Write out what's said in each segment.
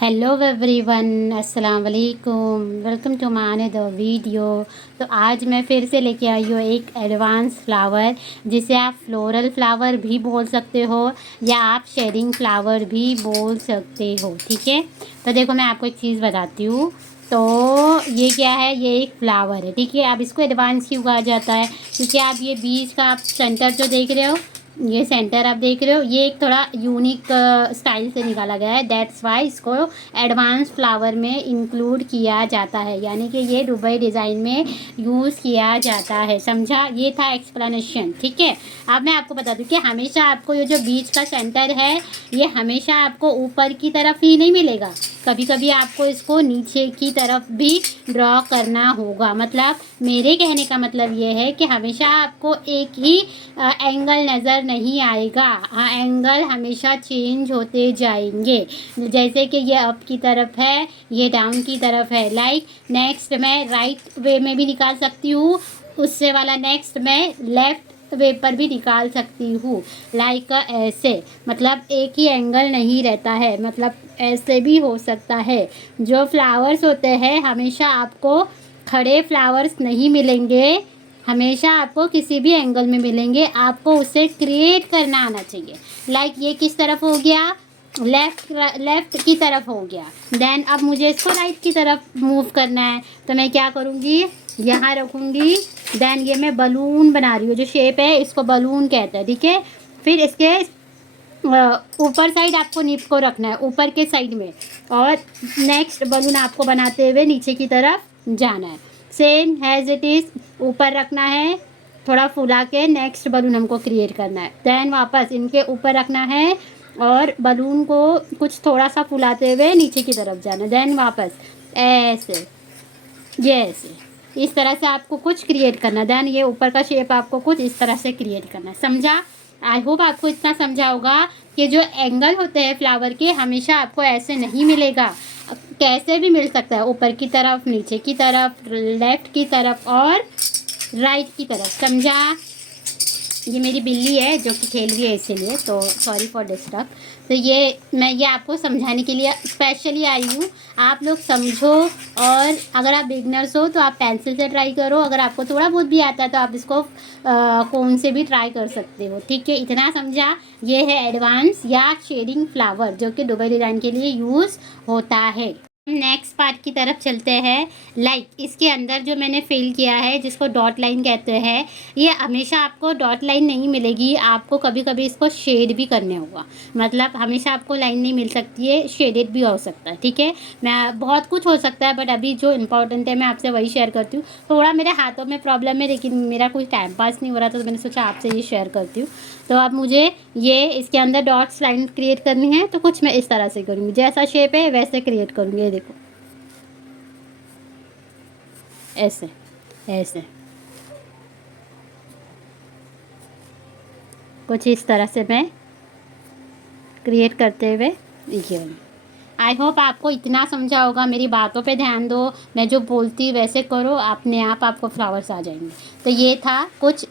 Hello everyone, अस्सलाम वालेकुम। Welcome to my another video. तो आज मैं फिर से लेके आई हूँ एक एडवांस फ्लावर, जिसे आप फ्लोरल फ्लावर भी बोल सकते हो या आप शेडिंग फ्लावर भी बोल सकते हो। ठीक है, तो देखो मैं आपको एक चीज़ बताती हूँ। तो ये क्या है, ये एक फ्लावर है। ठीक है, आप इसको एडवांस क्यों कहा जाता है, क्योंकि आप ये बीज का आप सेंटर जो देख रहे हो, ये सेंटर आप देख रहे हो, ये एक थोड़ा यूनिक स्टाइल से निकाला गया है। दैट्स वाई इसको एडवांस फ्लावर में इंक्लूड किया जाता है, यानी कि ये दुबई डिज़ाइन में यूज़ किया जाता है। समझा? ये था एक्सप्लेनेशन। ठीक है, अब मैं आपको बता दूं कि हमेशा आपको ये जो बीच का सेंटर है, ये हमेशा आपको ऊपर की तरफ ही नहीं मिलेगा। कभी कभी आपको इसको नीचे की तरफ भी ड्रॉ करना होगा। मतलब मेरे कहने का मतलब ये है कि हमेशा आपको एक ही एंगल नज़र नहीं आएगा। एंगल हमेशा चेंज होते जाएंगे। जैसे कि ये अप की तरफ है, ये डाउन की तरफ है। लाइक नेक्स्ट मैं राइट वे में भी निकाल सकती हूँ, उससे वाला नेक्स्ट मैं लेफ़्ट वे पर भी निकाल सकती हूँ। लाइक ऐसे, मतलब एक ही एंगल नहीं रहता है, मतलब ऐसे भी हो सकता है। जो फ्लावर्स होते हैं हमेशा आपको खड़े फ्लावर्स नहीं मिलेंगे, हमेशा आपको किसी भी एंगल में मिलेंगे। आपको उसे क्रिएट करना आना चाहिए। लाइक ये किस तरफ हो गया, लेफ़्ट की तरफ हो गया। देन अब मुझे इसको राइट की तरफ मूव करना है, तो मैं क्या करूँगी, यहाँ रखूँगी। देन ये मैं बलून बना रही हूँ, जो शेप है इसको बलून कहते हैं। ठीक है, फिर इसके ऊपर साइड आपको निप को रखना है, ऊपर के साइड में, और नेक्स्ट बलून आपको बनाते हुए नीचे की तरफ जाना है। सेम हैज़ इट इज़, ऊपर रखना है, थोड़ा फुला के नेक्स्ट बलून हमको क्रिएट करना है। देन वापस इनके ऊपर रखना है और बलून को कुछ थोड़ा सा फुलाते हुए नीचे की तरफ जाना है। देन वापस ऐसे, ये ऐसे, इस तरह से आपको कुछ क्रिएट करना है। देन ये ऊपर का शेप आपको कुछ इस तरह से क्रिएट करना है। समझा? आई होप आपको इतना समझा होगा कि जो एंगल होते हैं फ्लावर के, हमेशा आपको ऐसे नहीं मिलेगा, कैसे भी मिल सकता है, ऊपर की तरफ, नीचे की तरफ, लेफ़्ट की तरफ और राइट की तरफ। समझा? ये मेरी बिल्ली है जो कि खेल रही है, इसीलिए तो सॉरी फॉर डिस्टर्ब। तो ये आपको समझाने के लिए स्पेशली आई हूँ। आप लोग समझो, और अगर आप बिगनर्स हो तो आप पेंसिल से ट्राई करो। अगर आपको थोड़ा बहुत भी आता है तो आप इसको कोन से भी ट्राई कर सकते हो। ठीक है, इतना समझा? ये है एडवांस या शेडिंग फ्लावर, जो कि दुबई डिज़ाइन के लिए यूज़ होता है। नेक्स्ट पार्ट की तरफ चलते हैं। लाइक इसके अंदर जो मैंने फिल किया है, जिसको डॉट लाइन कहते हैं, ये हमेशा आपको डॉट लाइन नहीं मिलेगी, आपको कभी कभी इसको शेड भी करने होगा। मतलब हमेशा आपको लाइन नहीं मिल सकती है, शेडेड भी हो सकता है। ठीक है, मैं बहुत कुछ हो सकता है, बट अभी जो इम्पोर्टेंट है मैं आपसे वही शेयर करती हूँ। थोड़ा मेरे हाथों में प्रॉब्लम है, लेकिन मेरा कोई टाइम पास नहीं हो रहा था, तो मैंने सोचा आपसे ये शेयर करती हूँ। तो अब मुझे ये इसके अंदर डॉट्स लाइन क्रिएट करनी है, तो कुछ मैं इस तरह से करूँगी, जैसा शेप है वैसे क्रिएट करूँगी। ये देखो, ऐसे ऐसे कुछ इस तरह से मैं क्रिएट करते हुए ये। आई होप आपको इतना समझा होगा। मेरी बातों पे ध्यान दो, मैं जो बोलती वैसे करो, अपने आप आपको फ्लावर्स आ जाएंगे। तो ये था कुछ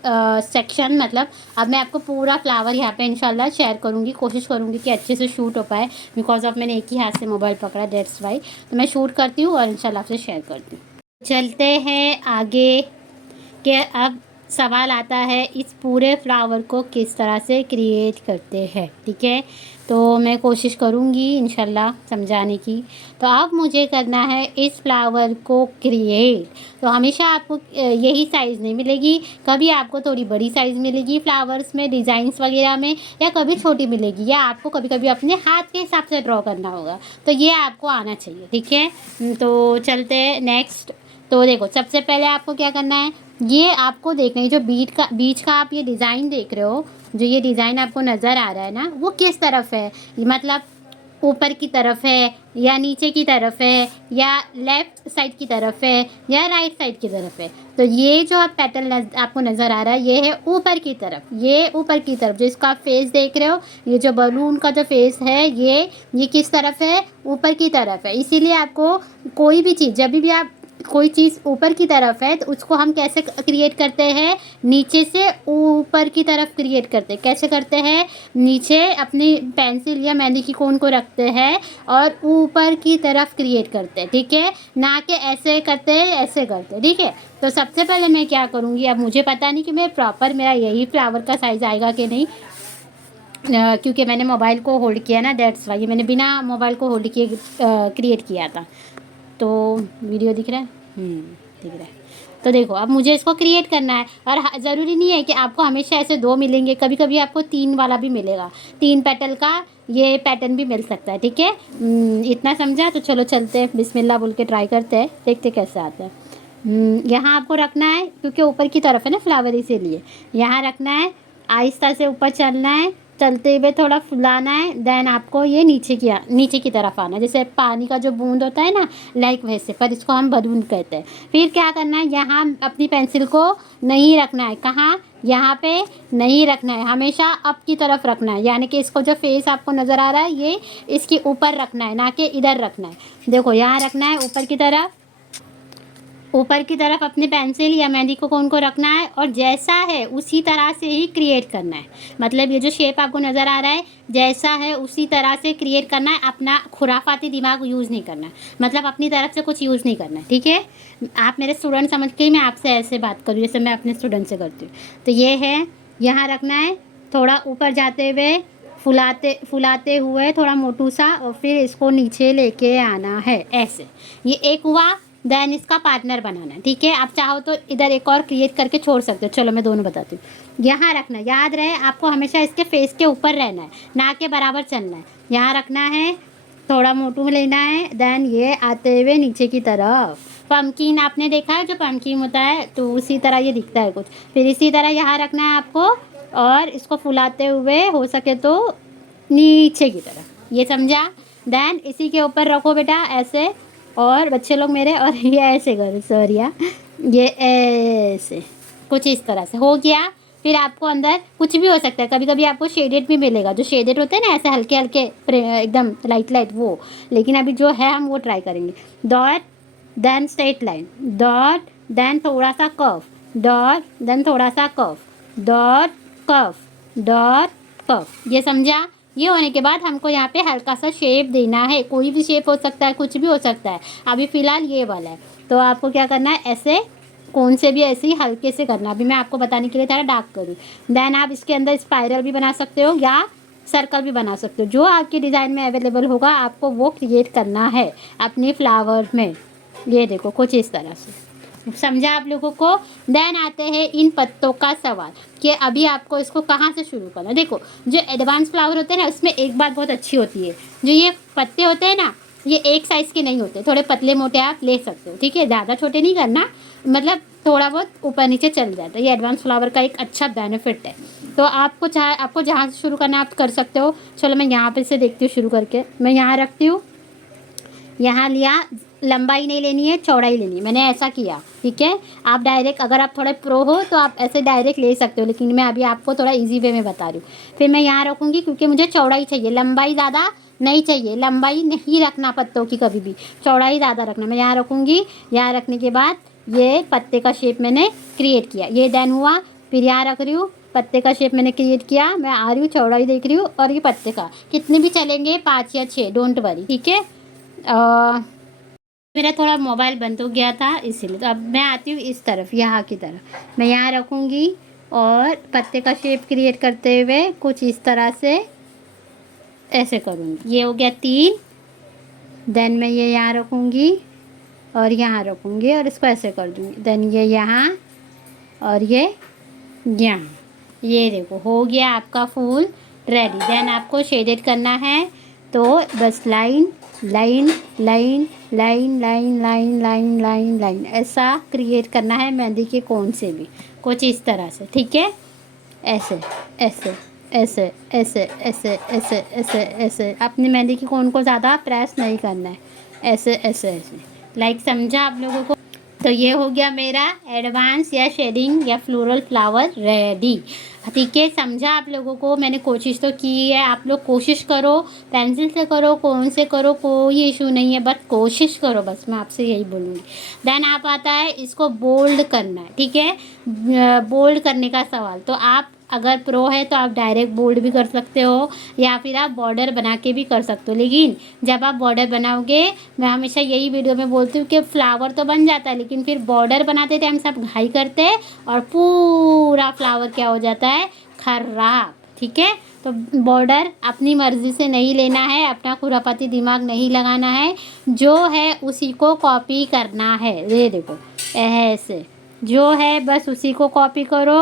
सेक्शन, मतलब अब मैं आपको पूरा फ्लावर यहाँ पे इंशाल्लाह शेयर करूँगी, कोशिश करूँगी कि अच्छे से शूट हो पाए, बिकॉज ऑफ मैंने एक ही हाथ से मोबाइल पकड़ा, डेट्स वाई। तो मैं शूट करती हूँ और इंशाल्लाह आपसे शेयर करती हूँ। चलते हैं आगे, कि अब सवाल आता है इस पूरे फ्लावर को किस तरह से क्रिएट करते हैं। ठीक है, तो मैं कोशिश करूँगी इंशाल्लाह समझाने की। तो अब मुझे करना है इस फ्लावर को क्रिएट। तो हमेशा आपको यही साइज़ नहीं मिलेगी, कभी आपको थोड़ी बड़ी साइज़ मिलेगी फ्लावर्स में, डिज़ाइंस वगैरह में, या कभी छोटी मिलेगी, या आपको कभी कभी अपने हाथ के हिसाब से ड्रॉ करना होगा। तो ये आपको आना चाहिए। ठीक है, तो चलते हैं नेक्स्ट। तो देखो, सबसे पहले आपको क्या करना है, ये आपको देखना है जो बीच का आप ये डिज़ाइन देख रहे हो, जो ये डिज़ाइन आपको नज़र आ रहा है ना, वो किस तरफ है। मतलब ऊपर की तरफ है, या नीचे की तरफ है, या लेफ़्ट साइड की तरफ है, या राइट साइड की तरफ है। तो ये जो आप पैटर्न आपको नज़र आ रहा है, ये है ऊपर की तरफ। ये ऊपर की तरफ जो इसका फेस देख रहे हो, ये जो बलून का जो फेस है, ये किस तरफ है, ऊपर की तरफ है। इसीलिए आपको कोई भी चीज़ जब भी आप कोई चीज़ ऊपर की तरफ है तो उसको हम कैसे क्रिएट करते हैं, नीचे से ऊपर की तरफ क्रिएट करते हैं। कैसे करते हैं, नीचे अपनी पेंसिल या मेहंदी की कोन को रखते हैं और ऊपर की तरफ क्रिएट करते हैं, ठीक है, ना कि ऐसे करते हैं ऐसे करते हैं, ठीक है। तो सबसे पहले मैं क्या करूँगी, अब मुझे पता नहीं कि मैं प्रॉपर मेरा यही फ्लावर का साइज़ आएगा कि नहीं, क्योंकि मैंने मोबाइल को होल्ड किया ना, दैट्स वाई, मैंने बिना मोबाइल को होल्ड किए क्रिएट किया था। तो वीडियो दिख रहा है, दिख रहा है। तो देखो अब मुझे इसको क्रिएट करना है और ज़रूरी नहीं है कि आपको हमेशा ऐसे 2 मिलेंगे, कभी कभी आपको 3 वाला भी मिलेगा, 3 पेटल का ये पैटर्न भी मिल सकता है, ठीक है। इतना समझा, तो चलो चलते हैं, बिस्मिल्लाह बोल के ट्राई करते हैं, देखते कैसे आता है। यहाँ आपको रखना है क्योंकि ऊपर की तरफ है ना फ्लावर, इसीलिए यहाँ रखना है, आहिस्ता से ऊपर चलना है, चलते हुए थोड़ा फुलाना है, देन आपको ये नीचे की तरफ आना है, जैसे पानी का जो बूंद होता है ना, लाइक वैसे, पर इसको हम बूंद कहते हैं। फिर क्या करना है, यहाँ अपनी पेंसिल को नहीं रखना है, कहाँ, यहाँ पे नहीं रखना है, हमेशा अप की तरफ रखना है, यानी कि इसको जो फेस आपको नज़र आ रहा है ये इसके ऊपर रखना है, ना कि इधर रखना है। देखो यहाँ रखना है ऊपर की तरफ अपनी पेंसिल या मेहंदी को कोन को रखना है और जैसा है उसी तरह से ही क्रिएट करना है। मतलब ये जो शेप आपको नज़र आ रहा है जैसा है उसी तरह से क्रिएट करना है, अपना खुराफाती दिमाग यूज़ नहीं करना है, मतलब अपनी तरफ से कुछ यूज़ नहीं करना है, ठीक है। आप मेरे स्टूडेंट समझ के ही मैं आपसे ऐसे बात करूँ जैसे मैं अपने स्टूडेंट से करती हूँ। तो ये है, यहाँ रखना है, थोड़ा ऊपर जाते हुए फुलाते हुए थोड़ा मोटू सा, और फिर इसको नीचे लेके आना है ऐसे। ये एक हुआ, देन इसका पार्टनर बनाना है, ठीक है। आप चाहो तो इधर एक और क्रिएट करके छोड़ सकते हो, चलो मैं दोनों बताती हूँ। यहाँ रखना, याद रहे आपको हमेशा इसके फेस के ऊपर रहना है, ना के बराबर चलना है। यहाँ रखना है, थोड़ा मोटू में लेना है, देन ये आते हुए नीचे की तरफ। पम्पकिन आपने देखा है, जो पम्पकिन होता है तो उसी तरह ये दिखता है कुछ। फिर इसी तरह यहाँ रखना है आपको और इसको फुलाते हुए हो सके तो नीचे की तरफ, ये समझा। देन इसी के ऊपर रखो बेटा ऐसे, और बच्चे लोग मेरे, और ये ऐसे करो, सॉरिया, ये ऐसे कुछ इस तरह से हो गया। फिर आपको अंदर कुछ भी हो सकता है, कभी कभी आपको शेडेड भी मिलेगा, जो शेडेड होते हैं ना ऐसे हल्के हल्के एकदम लाइट वो, लेकिन अभी जो है हम वो ट्राई करेंगे। Dot then straight line, dot then थोड़ा सा कर्व, डॉट देन थोड़ा सा curve, dot curve, dot curve, ये समझा। ये होने के बाद हमको यहाँ पे हल्का सा शेप देना है, कोई भी शेप हो सकता है, कुछ भी हो सकता है, अभी फ़िलहाल ये वाला है। तो आपको क्या करना है, ऐसे कौन से भी ऐसे ही हल्के से करना, अभी मैं आपको बताने के लिए थोड़ा डार्क करूँ। देन आप इसके अंदर स्पाइरल भी बना सकते हो या सर्कल भी बना सकते हो, जो आपके डिज़ाइन में अवेलेबल होगा आपको वो क्रिएट करना है अपने फ्लावर में। ये देखो कुछ इस तरह से, समझा आप लोगों को। देन आते हैं इन पत्तों का सवाल कि अभी आपको इसको कहाँ से शुरू करना है। देखो जो एडवांस फ्लावर होते हैं ना, उसमें एक बात बहुत अच्छी होती है, जो ये पत्ते होते हैं ना ये एक साइज़ के नहीं होते, थोड़े पतले मोटे आप ले सकते हो, ठीक है, ज़्यादा छोटे नहीं करना, मतलब थोड़ा बहुत ऊपर नीचे चल जाता है। ये एडवांस फ्लावर का एक अच्छा बेनिफिट है। तो आपको जहाँ से शुरू करना है आप कर सकते हो। चलो मैं यहाँ पे से देखती हूँ शुरू करके, मैं यहाँ रखती हूँ, यहाँ लिया, लंबाई नहीं लेनी है, चौड़ाई लेनी है, मैंने ऐसा किया, ठीक है। आप डायरेक्ट, अगर आप थोड़े प्रो हो तो आप ऐसे डायरेक्ट ले सकते हो, लेकिन मैं अभी आपको थोड़ा इजी वे में बता रही हूँ। फिर मैं यहाँ रखूँगी क्योंकि मुझे चौड़ाई चाहिए, लंबाई ज़्यादा नहीं चाहिए, लंबाई नहीं रखना पत्तों की कभी भी, चौड़ाई ज़्यादा रखना। मैं यहाँ रखूँगी, यहाँ रखने के बाद ये पत्ते का शेप मैंने क्रिएट किया, ये डन हुआ। फिर यहाँ रख रही हूँ, पत्ते का शेप मैंने क्रिएट किया, मैं आ रही हूँ, चौड़ाई देख रही हूँ, और ये पत्ते का कितने भी चलेंगे 5 या 6, डोंट वरी, ठीक है। मेरा थोड़ा मोबाइल बंद हो गया था इसीलिए। तो अब मैं आती हूँ इस तरफ, यहाँ की तरफ, मैं यहाँ रखूँगी और पत्ते का शेप क्रिएट करते हुए कुछ इस तरह से ऐसे करूँगी। ये हो गया 3, देन मैं ये यहाँ रखूँगी और यहाँ रखूँगी और इसको ऐसे कर दूँगी, देन ये यहाँ और ये यहाँ। ये देखो हो गया आपका फूल रेडी। देन आपको शेडेड करना है, तो बस line line line line line line line line line ऐसा क्रिएट करना है मेहंदी के कोन से भी, कुछ इस तरह से, ठीक है। ऐसे ऐसे ऐसे ऐसे ऐसे ऐसे ऐसे ऐसे, अपनी मेहंदी की कोन को ज़्यादा प्रेस नहीं करना है, ऐसे ऐसे ऐसे, लाइक समझा आप लोगों को। तो ये हो गया मेरा एडवांस या शेडिंग या फ्लोरल फ्लावर रेडी। ठीक है, समझा आप लोगों को? मैंने कोशिश तो की है, आप लोग कोशिश करो, पेंसिल से करो, कौन से करो, कोई इशू नहीं है, बस कोशिश करो, बस मैं आपसे यही बोलूँगी। देन आप आता है इसको बोल्ड करना है। ठीक है, बोल्ड करने का सवाल, तो आप अगर प्रो है तो आप डायरेक्ट बोल्ड भी कर सकते हो या फिर आप बॉर्डर बना के भी कर सकते हो। लेकिन जब आप बॉर्डर बनाओगे, मैं हमेशा यही वीडियो में बोलती हूँ कि फ्लावर तो बन जाता है, लेकिन फिर बॉर्डर बनाते टाइम सब घाई करते हैं और पूरा फ्लावर क्या हो जाता है, खराब। ठीक है, तो बॉर्डर अपनी मर्ज़ी से नहीं लेना है, अपना खुरापाती दिमाग नहीं लगाना है, जो है उसी को कॉपी करना है। ये देखो ऐसे जो है बस उसी को कॉपी करो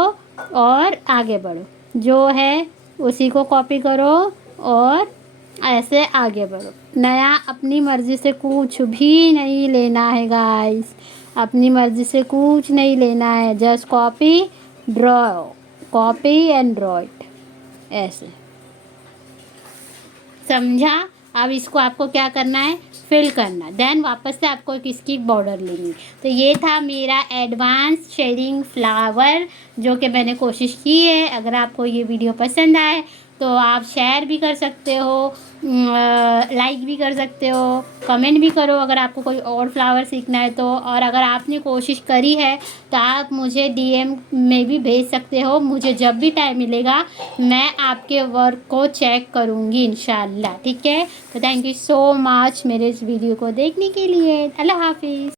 और आगे बढ़ो, जो है उसी को कॉपी करो और ऐसे आगे बढ़ो। नया अपनी मर्ज़ी से कुछ भी नहीं लेना है गाइस, अपनी मर्ज़ी से कुछ नहीं लेना है, just copy draw, copy and draw it, ऐसे। समझा? अब इसको आपको क्या करना है, फिल करना, देन वापस से आपको इसकी बॉर्डर लेनी। तो ये था मेरा एडवांस शेडिंग फ्लावर जो कि मैंने कोशिश की है। अगर आपको ये वीडियो पसंद आए तो आप शेयर भी कर सकते हो, लाइक भी कर सकते हो, कमेंट भी करो अगर आपको कोई और फ्लावर सीखना है तो। और अगर आपने कोशिश करी है तो आप मुझे डीएम में भी भेज सकते हो, मुझे जब भी टाइम मिलेगा मैं आपके वर्क को चेक करूँगी इंशाल्लाह। ठीक है, तो थैंक यू सो मच मेरे इस वीडियो को देखने के लिए। अल्लाह हाफिज़।